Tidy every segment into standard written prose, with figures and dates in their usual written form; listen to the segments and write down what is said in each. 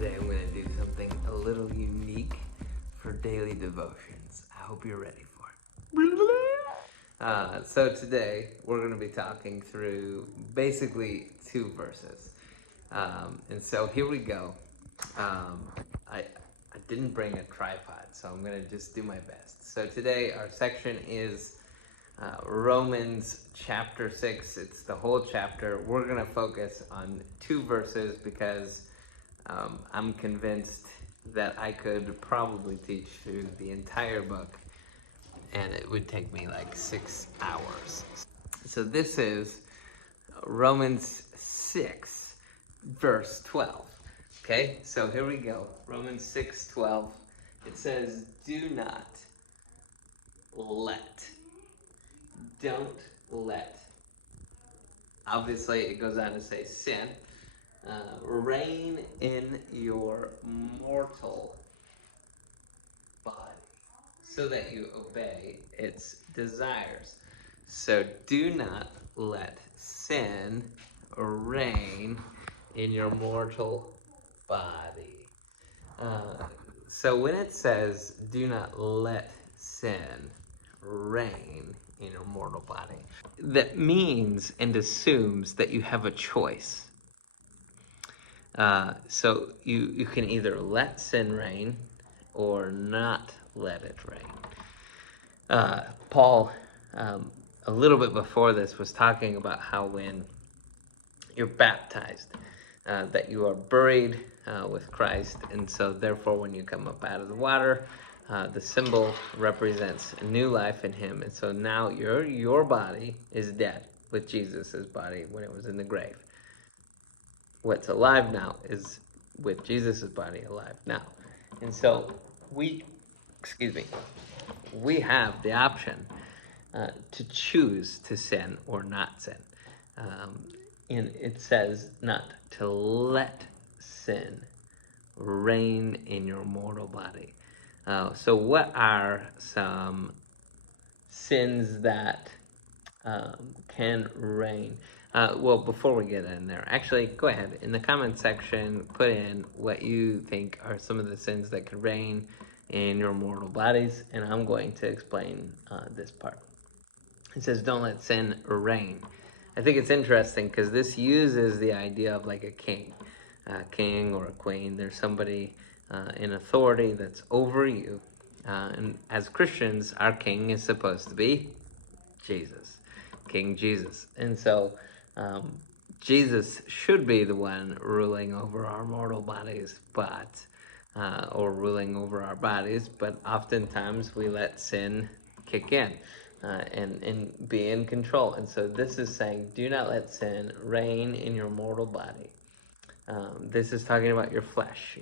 Today I'm going to do something a little unique for daily devotions. I hope you're ready for it. So today we're going to be talking through basically two verses. And so here we go. I didn't bring a tripod, so I'm going to just do my best. So today our section is Romans chapter 6. It's the whole chapter. We're going to focus on two verses because I'm convinced that I could probably teach through the entire book and it would take me like 6 hours. So this is Romans 6 verse 12. Okay, so here we go. Romans 6:12. It says, don't let, obviously it goes on to say sin, reign in your mortal body so that you obey its desires. So do not let sin reign in your mortal body. So when it says do not let sin reign in your mortal body, that means and assumes that you have a choice. So you can either let sin reign or not let it reign. Paul, a little bit before this, was talking about how when you're baptized, that you are buried with Christ, and so therefore when you come up out of the water, the symbol represents a new life in him, and so now your body is dead with Jesus' body when it was in the grave. What's alive now is with Jesus' body alive now. And so we have the option to choose to sin or not sin. And it says not to let sin reign in your mortal body. So what are some sins that can reign? Well, before we get in there, actually, go ahead in the comment section, put in what you think are some of the sins that could reign in your mortal bodies, and I'm going to explain this part. It says, don't let sin reign. I think it's interesting because this uses the idea of like a king or a queen. There's somebody in authority that's over you. And as Christians, our king is supposed to be Jesus, King Jesus. And so Jesus should be the one ruling over our mortal bodies, or ruling over our bodies, but oftentimes we let sin kick in and be in control. And so this is saying, do not let sin reign in your mortal body. This is talking about your flesh.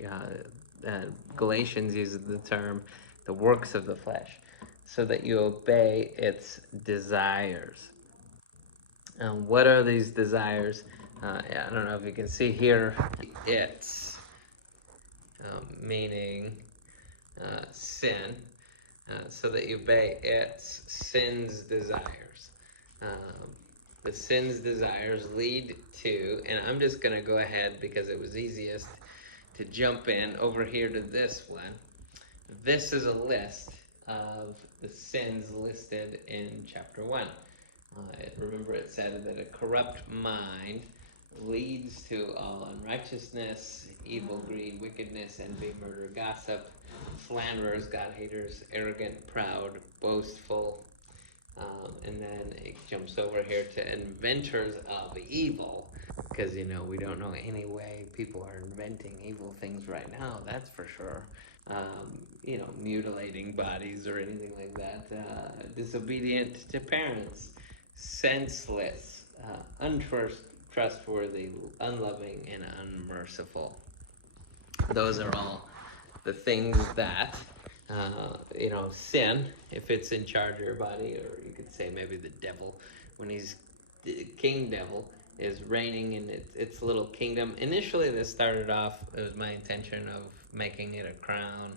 Galatians uses the term, the works of the flesh, so that you obey its desires. What are these desires? I don't know if you can see here. It's meaning sin, so that you obey its sin's desires. The sin's desires lead to, and I'm just going to go ahead because it was easiest to jump in over here to this one. This is a list of the sins listed in chapter 1. Remember it said that a corrupt mind leads to all unrighteousness, evil, greed, wickedness, envy, murder, gossip, slanderers, God-haters, arrogant, proud, boastful. And then it jumps over here to inventors of evil, because, we don't know any way people are inventing evil things right now, that's for sure. Mutilating bodies or anything like that. Disobedient to parents, senseless, untrustworthy, unloving, and unmerciful. Those are all the things that, sin, if it's in charge of your body, or you could say maybe the devil, when he's the king devil, is reigning in its little kingdom. Initially, this started off, it was my intention of making it a crown.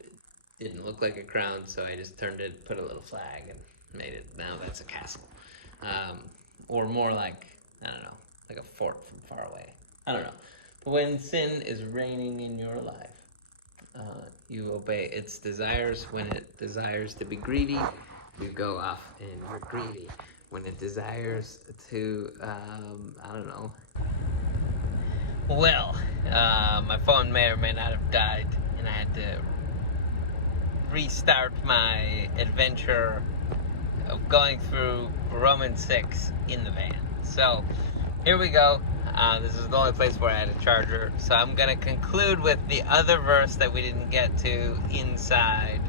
It didn't look like a crown, so I just put a little flag and made it, now that's a castle. Or more like, I don't know, like a fort from far away. I don't know. When sin is reigning in your life, you obey its desires. When it desires to be greedy, you go off and you're greedy. When it desires to, I don't know. Well, my phone may or may not have died, and I had to restart my adventure of going through Romans 6 in the van. So, here we go. This is the only place where I had a charger. So I'm going to conclude with the other verse that we didn't get to inside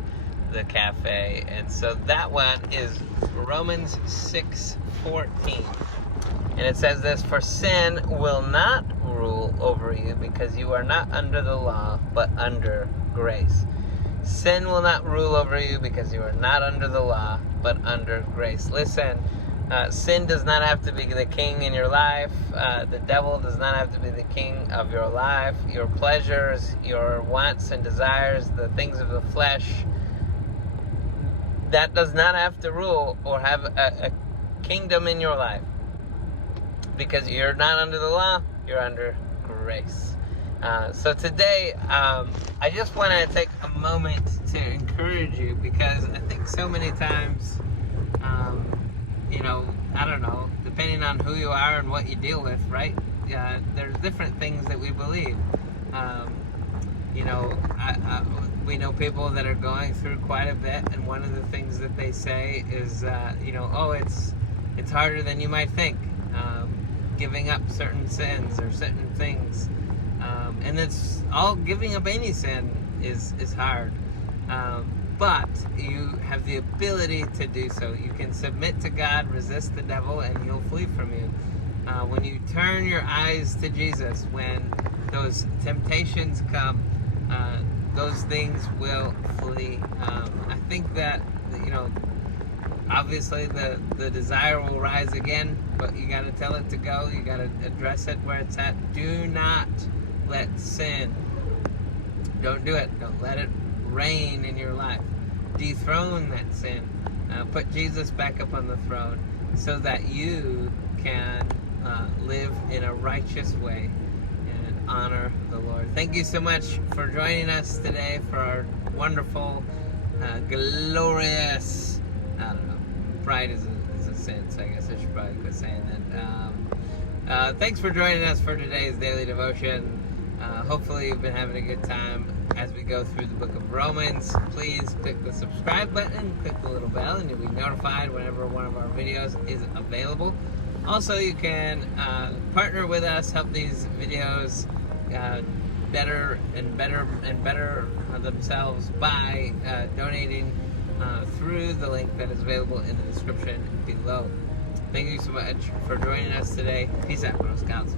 the cafe. And so that one is Romans 6:14. And it says this: "For sin will not rule over you, because you are not under the law, but under grace." Sin will not rule over you because you are not under the law, but under grace. Listen, sin does not have to be the king in your life. The devil does not have to be the king of your life. Your pleasures, your wants and desires, the things of the flesh, that does not have to rule or have a kingdom in your life. Because you're not under the law, you're under grace. So today, I just want to take a moment to encourage you, because I think so many times, I don't know, depending on who you are and what you deal with, right? There's different things that we believe. We know people that are going through quite a bit, and one of the things that they say is, it's harder than you might think. Giving up certain sins or certain things. And it's all, giving up any sin is hard. But you have the ability to do so. You can submit to God, resist the devil, and he'll flee from you. When you turn your eyes to Jesus, when those temptations come, those things will flee. I think that, obviously the desire will rise again, but you got to tell it to go. You got to address it where it's at. Do not let sin, don't do it. Don't let it reign in your life. Dethrone that sin. Put Jesus back up on the throne so that you can live in a righteous way and honor the Lord. Thank you so much for joining us today for our wonderful, glorious, I don't know, pride is a sin, so I guess I should probably quit saying that. Thanks for joining us for today's daily devotion. Hopefully you've been having a good time as we go through the book of Romans. Please click the subscribe button, click the little bell, and you'll be notified whenever one of our videos is available. Also, you can partner with us, help these videos better themselves by donating through the link that is available in the description below. Thank you so much for joining us today. Peace out, Girl Scouts.